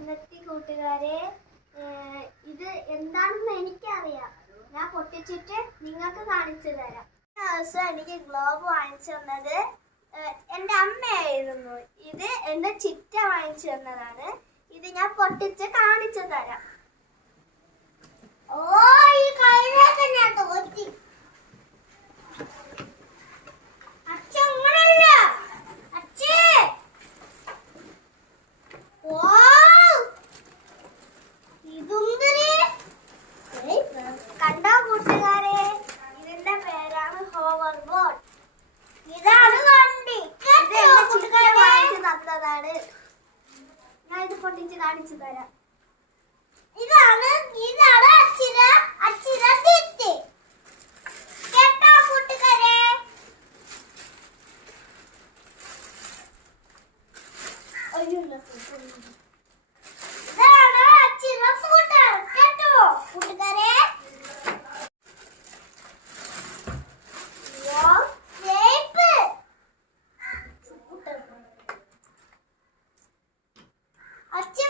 വന്നെത്തി കൂട്ടുകാരെ. ഇത് എന്താണെന്ന് എനിക്കറിയാം. ഞാൻ പൊട്ടിച്ചിട്ട് നിങ്ങൾക്ക് കാണിച്ചു തരാം. ദിവസം എനിക്ക് ഗ്ലോബ് വാങ്ങിച്ചു തന്നത് എൻ്റെ അമ്മയായിരുന്നു. ഇത് എൻ്റെ ചിറ്റ വാങ്ങിച്ചു തന്നതാണ്. ഇത് ഞാൻ പൊട്ടിച്ച് കാണിച്ചു തരാം. ഓ, ഈ കൈയിലൊക്കെ ഞാൻ തോറ്റി. കണ്ടോ കൂട്ടുകാരെ, ഇതിന്റെ പേരാണ് ഹോവർ ബോട്ട്. ഇതാണ് വണ്ടി. വാങ്ങിച്ചു തന്നതാണ്. ഞാൻ ഇത് പൊട്ടിച്ച് കാണിച്ചു തരാം. ഇതാണ് അച്ചിര തിത്തി. കേട്ടോ കൂട്ടുകാരെ? ഇതാണ് അച്ചിര സ്കൂട്ടർ. കേട്ടോ കൂട്ടുകാരെ? അച്ഛൻ